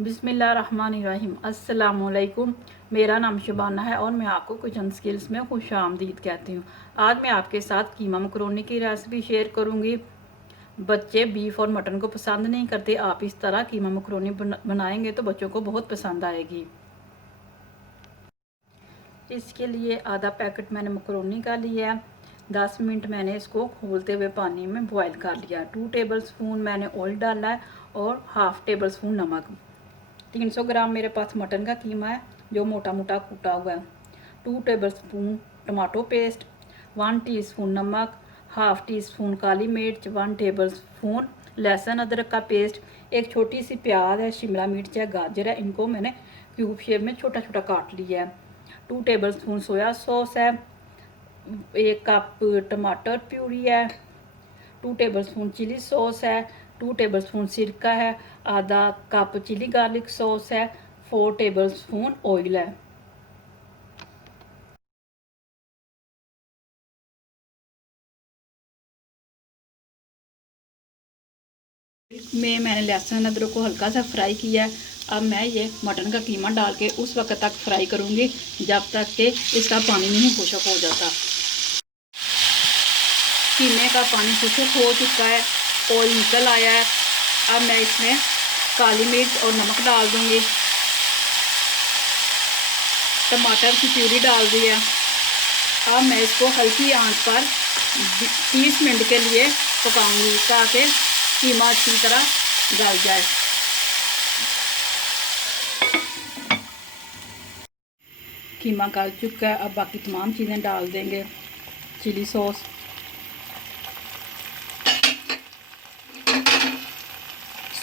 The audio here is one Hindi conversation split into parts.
बिस्मिल्लाहिर्रहमानिर्रहीम। अस्सलामुअलैकुम। मेरा नाम शुबाना है और मैं आपको किचन स्किल्स में खुश आमदीद कहती हूँ। आज मैं आपके साथ कीमा मकरोनी की रेसिपी शेयर करूँगी। बच्चे बीफ और मटन को पसंद नहीं करते। आप इस तरह कीमा मकरोनी बनाएंगे तो बच्चों को बहुत पसंद आएगी। इसके लिए आधा पैकेट मैंने मकरोनी का लिया है। 10 मिनट मैंने इसको खोलते हुए पानी में बॉईल कर लिया। 2 टेबल स्पून मैंने ऑयल डाला है और हाफ टेबल स्पून नमक। 300 ग्राम मेरे पास मटन का कीमा है जो मोटा मोटा कूटा हुआ है। 2 table spoon tomato paste, 1 teaspoon नमक, हाफ टी स्पून काली मिर्च, 1 टेबल स्पून लहसुन अदरक का पेस्ट, एक छोटी सी प्याज है, शिमला मिर्च है, गाजर है, इनको मैंने क्यूब शेप में छोटा छोटा काट लिया है। 2 टेबल स्पून सोया सॉस है, 1 कप टमाटर प्यूरी है, 2 टेबल स्पून चिली सॉस है, 2 टेबल स्पून सिरका है, आधा कप चिली गार्लिक सॉस है, 4 टेबल स्पून ऑयल है। मैंने लहसुन अदरक को हल्का सा फ्राई किया है। अब मैं ये मटन का कीमा डाल के उस वक्त तक फ्राई करूँगी जब तक कि इसका पानी नहीं खुश्क हो जाता। कीमे का पानी खुश्क हो चुका है, ऑयल निकल आया है। अब मैं इसमें काली मिर्च और नमक डाल दूँगी। टमाटर की प्यूरी डाल दी है। अब मैं इसको हल्की आंच पर 30 मिनट के लिए पकाऊंगी ताकि कीमा अच्छी तरह गल जाए। कीमा गल चुका है। अब बाकी तमाम चीज़ें डाल देंगे। Chilli sauce,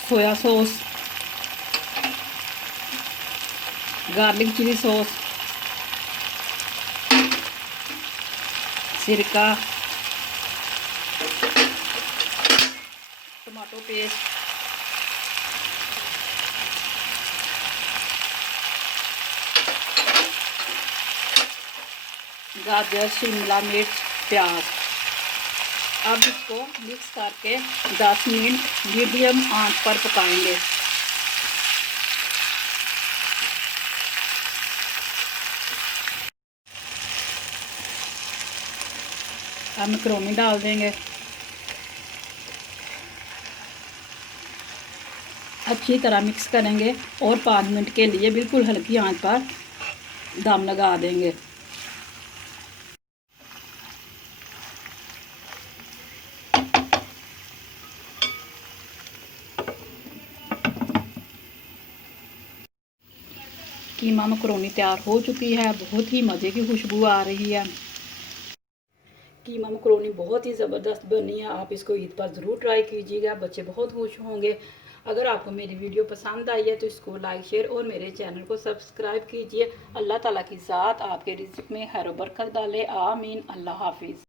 soya sauce, garlic chilli sauce, सिरका, टमाटो पेस्ट, गाजर, शिमला मिर्च, प्याज। अब इसको मिक्स करके 10 मिनट मीडियम आंच पर पकाएंगे। अब मकरोनी डाल देंगे। अच्छी तरह मिक्स करेंगे और 5 मिनट के लिए बिल्कुल हल्की आंच पर दम लगा देंगे। कीमा मकरोनी तैयार हो चुकी है। बहुत ही मज़े की खुशबू आ रही है। कीमा मकरोनी बहुत ही ज़बरदस्त बनी है। आप इसको ईद पर ज़रूर ट्राई कीजिएगा, बच्चे बहुत खुश होंगे। अगर आपको मेरी वीडियो पसंद आई है तो इसको लाइक शेयर और मेरे चैनल को सब्सक्राइब कीजिए। अल्लाह ताला की ज़ात आपके रिज़्क़ में खैर बरकत डाले। आमीन। अल्लाह हाफिज़।